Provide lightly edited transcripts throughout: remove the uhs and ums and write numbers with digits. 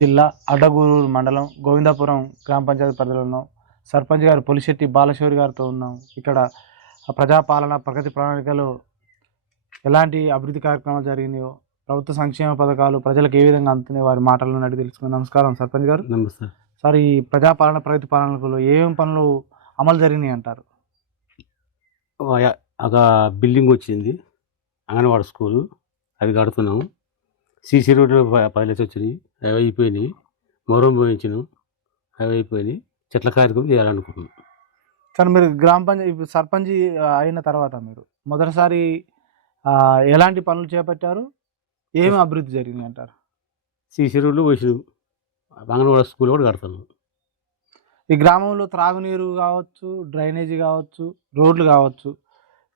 జిల్లా అడ్డగూరూరు మండలం గోవిందాపురం గ్రామ పంచాయతీ పరిధిలో ఉన్నాం. సర్పంచ్ గారు పొలిశెట్టి బాలశౌరి గారితో ఉన్నాం. ఇక్కడ ప్రజాపాలన ప్రగతి ప్రణాళికలో ఎలాంటి అభివృద్ధి కార్యక్రమాలు జరిగినాయో, ప్రభుత్వ సంక్షేమ పథకాలు ప్రజలకు ఏ విధంగా అందుతున్నాయో వారి మాటలను అడిగి తెలుసుకుందాం. నమస్కారం సర్పంచ్ గారు. నమస్తే. సార్, ఈ ప్రజాపాలన ప్రగతి పాలనలో ఏమేం పనులు అమలు జరిగినాయి అంటారు? ఒక బిల్డింగ్ వచ్చింది, అంగన్వాడీ స్కూలు, అది కడుతున్నాము. సీసీ రోడ్డు 10 లక్షలు వచ్చినాయి, అవి అయిపోయినాయి. మొరం పోయించినాం, అవి అయిపోయినాయి. చెట్ల కార్యక్రమం చేయాలనుకుంటున్నాం. సార్, మీరు గ్రామ పంచాయతీ సర్పంచ్ అయిన తర్వాత మీరు మొదటిసారి ఎలాంటి పనులు చేపట్టారు? ఏమి అభివృద్ధి జరిగింది అంటారు? సీసీ రోడ్లు పోసినాం, అంగన్వాడీ స్కూల్ కూడా కడతాను. ఈ గ్రామంలో త్రాగునీరు కావచ్చు, డ్రైనేజీ కావచ్చు, రోడ్లు కావచ్చు,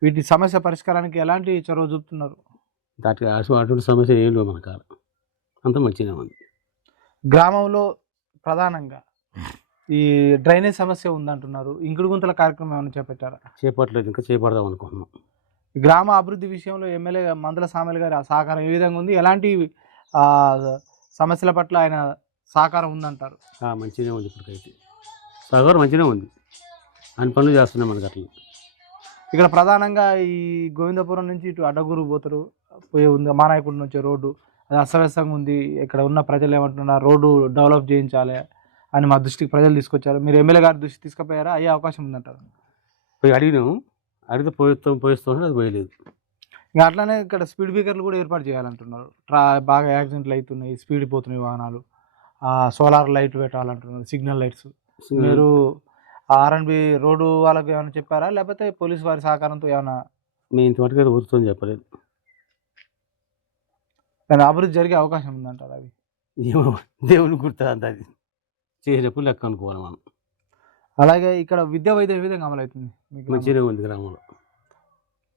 వీటి సమస్య పరిష్కారానికి ఎలాంటి చొరవ చూపుతున్నారు? దానికి అటువంటి సమస్య ఏం లేవు, మన కాలం అంత మంచిగా ఉంది. గ్రామంలో ప్రధానంగా ఈ డ్రైనేజ్ సమస్య ఉందంటున్నారు. ఇంకుడు గుంతల కార్యక్రమం ఏమైనా చేపట్టారా? చేపట్టలేదు, ఇంకా చేపడదాం అనుకుంటున్నాం. ఈ గ్రామ అభివృద్ధి విషయంలో ఎమ్మెల్యే మందల సామెల్ గారి సహకారం ఏ విధంగా ఉంది? ఎలాంటి సమస్యల పట్ల ఆయన సహకారం ఉందంటారు? మంచిగానే ఉంది, ఇప్పటికైతే సహకారం మంచిగానే ఉంది. అన్ని పనులు చేస్తున్నాం మనకి. అట్లా ఇక్కడ ప్రధానంగా ఈ గోవిందపురం నుంచి ఇటు అడ్డగూరు పోతారు పోయే ఉంది, మానాయకుడి నుంచి రోడ్డు అది అస్తవ్యస్తంగా ఉంది. ఇక్కడ ఉన్న ప్రజలు ఏమంటున్నారు, రోడ్డు డెవలప్ చేయించాలి అని మా దృష్టికి ప్రజలు తీసుకొచ్చారు. మీరు ఎమ్మెల్యే గారి దృష్టి తీసుకుపోయారా? అయ్యే అవకాశం ఉందంటారు? పోయి అడిగినాము, అడిగితే పోయిస్తాం అది పోయలేదు. ఇంకా అట్లానే ఇక్కడ స్పీడ్ బ్రేకర్లు కూడా ఏర్పాటు చేయాలంటున్నారు. బాగా యాక్సిడెంట్లు అవుతున్నాయి, స్పీడ్ పోతున్నాయి వాహనాలు. సోలార్ లైట్ పెట్టాలంటున్నారు, సిగ్నల్ లైట్స్. మీరు ఆర్ఎన్బి రోడ్డు వాళ్ళకి ఏమైనా చెప్పారా, లేకపోతే పోలీసు వారి సహకారంతో ఏమైనా? మేము ఇంతవరకు అయితే ఊరుతో చెప్పలేదు. కానీ అభివృద్ధి జరిగే అవకాశం ఉందంటారు? అవి ఏమో దేవుని గుర్తుంది, అంత అది చేసేటప్పుడు లెక్క అనుకోవాలి మనం. అలాగే ఇక్కడ విద్యా వైద్యం ఏ విధంగా అమలవుతుంది? మంచిగానే ఉంది గ్రామంలో.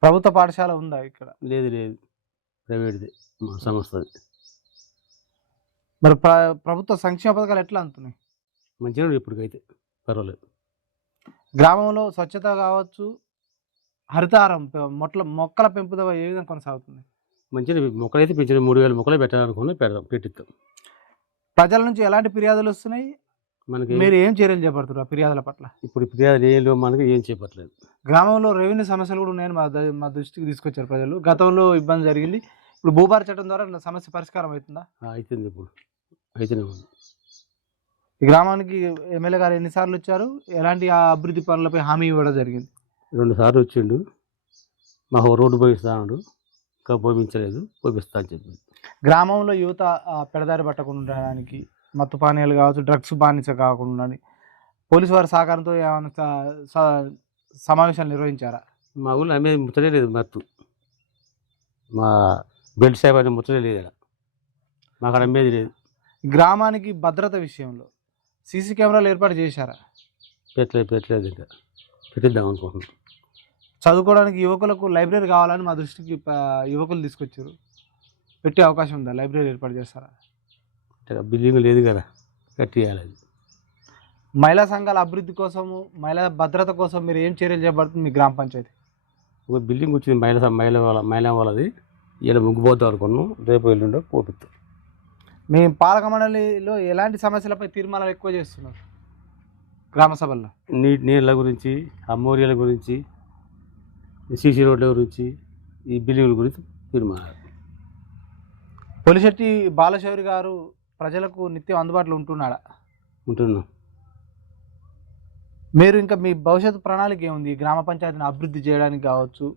ప్రభుత్వ పాఠశాల ఉందా ఇక్కడ? లేదు, ప్రైవేట్ది మా సంస్థది. మరి ప్రభుత్వ సంక్షేమ పథకాలు ఎట్లా అందుతున్నాయి? మంచిగా ఇప్పటికైతే పర్వాలేదు. గ్రామంలో స్వచ్ఛత కావచ్చు, హరితహారం మొక్కల పెంపుదల ఏ విధంగా కొనసాగుతుంది? మంచిగా మొక్కలైతే పెంచిన 3000 మొక్కలే పెట్టాలనుకున్నా పెట్టిస్తాం. ప్రజల నుంచి ఎలాంటి ఫిర్యాదులు వస్తున్నాయి? మనకి మీరు ఏం చర్యలు చేపడుతున్నారు ఫిర్యాదుల పట్ల? ఇప్పుడు ఫిర్యాదులు ఏం లేవు, మనకి ఏం చేపట్టలేదు. గ్రామంలో రెవెన్యూ సమస్యలు కూడా ఉన్నాయని మా దృష్టికి తీసుకొచ్చారు ప్రజలు. గతంలో ఇబ్బంది జరిగింది, ఇప్పుడు భూభార చట్టం ద్వారా సమస్య పరిష్కారం అవుతుందా? అవుతుంది, ఇప్పుడు అయితేనే ఉంది. ఈ గ్రామానికి ఎమ్మెల్యే గారు ఎన్నిసార్లు వచ్చారు? ఎలాంటి అభివృద్ధి పనులపై హామీ ఇవ్వడం జరిగింది? 2 సార్లు వచ్చిండు. మాకు రోడ్డు పోయిస్తాడు, ఇంకా పోయించలేదు, పోయిస్తా అని చెప్పి. గ్రామంలో యువత పెడదారి పట్టకుండా ఉండడానికి, మత్తు పానీయాలు కావచ్చు, డ్రగ్స్ బానిస కాకుండా పోలీసు వారి సహకారంతో ఏమైనా సమావేశాలు నిర్వహించారా? మా ఊళ్ళో అమ్మేది ముచ్చటే లేదు, మత్తు మా బెల్ట్ షాప్ అనే ముచ్చటే లేదు, మాకు అక్కడ అమ్మేది లేదు. గ్రామానికి భద్రత విషయంలో సీసీ కెమెరాలు ఏర్పాటు చేశారా? పెట్టలేదు, ఇంకా పెట్టిద్దాం అనుకుంటున్నాం. చదువుకోవడానికి యువకులకు లైబ్రరీ కావాలని మా దృష్టికి యువకులు తీసుకొచ్చారు. పెట్టే అవకాశం ఉందా? లైబ్రరీ ఏర్పాటు చేస్తారా? బిల్డింగ్ లేదు కదా, కట్టియాలి. మహిళా సంఘాల అభివృద్ధి కోసము, మహిళా భద్రత కోసం మీరు ఏం చర్యలు చేపడుతుంది మీ గ్రామ పంచాయతీ? ఒక బిల్డింగ్ వచ్చింది మహిళా వాళ్ళది, ఇలా ముగ్గుపోతాం అనుకున్నాం, రేపు ఎల్లుండో పోపిస్తాం. మీ పాలక మండలిలో ఎలాంటి సమస్యలపై తీర్మానాలు ఎక్కువ చేస్తున్నారు గ్రామ సభల్లో? నీళ్ళ గురించి, అమ్మోరియల గురించి, సీసీ రోడ్ల గురించి, ఈ బిల్డింగ్ల గురించి తీర్మానాలు. పొలిశెట్టి బాలశౌరి గారు ప్రజలకు నిత్యం అందుబాటులో ఉంటున్నాడా? ఉంటున్నాం. మీరు ఇంకా మీ భవిష్యత్తు ప్రణాళిక ఏముంది? గ్రామ పంచాయతీని అభివృద్ధి చేయడానికి కావచ్చు,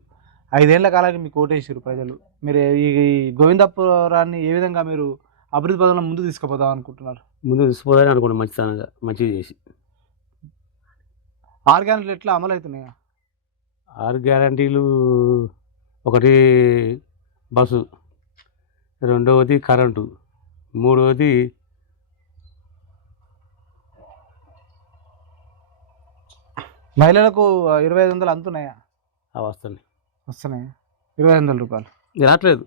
5 ఏళ్ల కాలానికి మీకు ఓటేసారు ప్రజలు. మీరు ఈ గోవిందపురాన్ని ఏ విధంగా మీరు అభివృద్ధి పదంలో ముందు తీసుకుపోదాం అనుకుంటున్నారు? ముందు తీసుకుపోదామని అనుకోండి, మంచితనంగా మంచిగా చేసి. 6 గ్యారెంటీలు ఎట్లా అమలు అవుతున్నాయా? 6 గ్యారంటీలు: ఒకటి బస్సు, రెండవది కరెంటు, మూడవది మహిళలకు 2500 అందుతున్నాయా? వస్తున్నాయి 2500 రూపాయలు. రావట్లేదు.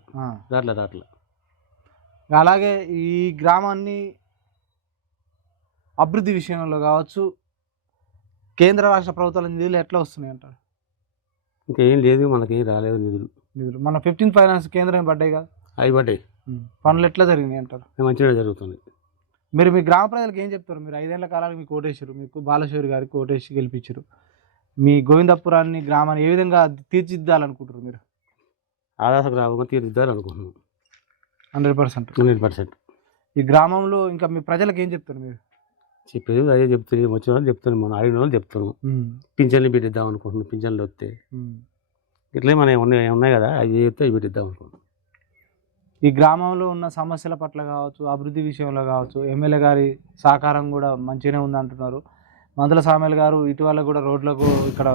అలాగే ఈ గ్రామాన్ని అభివృద్ధి విషయంలో కావచ్చు, కేంద్ర రాష్ట్ర ప్రభుత్వాల నిధులు ఎట్లా వస్తున్నాయి అంటారు? ఇంకేం లేదు, మనకేం రాలేదు నిధులు. మన 15 ఫైనాన్స్ కేంద్రం పడ్డాయి కదా, అవి పడ్డాయి. పనులు ఎట్లా జరిగినాయి అంటారు? మంచిగా జరుగుతుంది. మీరు మీ గ్రామ ప్రజలకు ఏం చెప్తారు? మీరు 5 ఏళ్ల కాలానికి మీకు ఓటేసారు. మీకు బాలశౌరి గారికి ఓటేసి గెలిపించారు. మీ గోవిందపురాన్ని, గ్రామాన్ని ఏ విధంగా తీర్చిదిద్దాలనుకుంటారు మీరు? ఆదర్శ గ్రామంగా తీర్చిదిద్దాలనుకుంటున్నాం 100%. 100%. ఈ గ్రామంలో ఇంకా మీ ప్రజలకు ఏం చెప్తారు మీరు? చెప్పేది అదే చెప్తున్నాం, వచ్చిన వాళ్ళు చెప్తున్నాం, మనం అడిగిన వాళ్ళు చెప్తున్నాం. పింఛన్లు పెట్టిద్దాం అనుకుంటున్నాం, పింఛన్లు వస్తే ఇట్లే మన ఉన్నాయి కదా, అవి చెప్తే అవి పెట్టిద్దాం అనుకుంటున్నాం. ఈ గ్రామంలో ఉన్న సమస్యల పట్ల కావచ్చు, అభివృద్ధి విషయంలో కావచ్చు, ఎమ్మెల్యే గారి సహకారం కూడా మంచిగానే ఉందంటున్నారు. మందుల సామ్యాల్ గారు ఇటీవల కూడా రోడ్లకు ఇక్కడ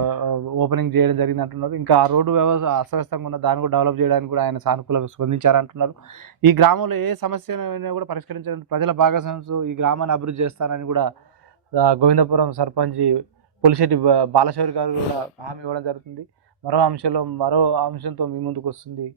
ఓపెనింగ్ చేయడం జరిగింది అంటున్నారు. ఇంకా ఆ రోడ్డు వ్యవస్థ అస్తవ్యస్తంగా ఉన్న దాన్ని కూడా డెవలప్ చేయడానికి కూడా ఆయన సానుకూలంగా స్పందించారంటున్నారు. ఈ గ్రామంలో ఏ సమస్యనైనా కూడా పరిష్కరించడానికి ప్రజల భాగస్వామ్యంతో ఈ గ్రామాన్ని అభివృద్ధి చేస్తానని కూడా గోవిందపురం సర్పంచ్ పులిశెట్టి బాలశౌరి గారు కూడా హామీ ఇవ్వడం జరుగుతుంది. మరో అంశంతో మీ ముందుకు వస్తుంది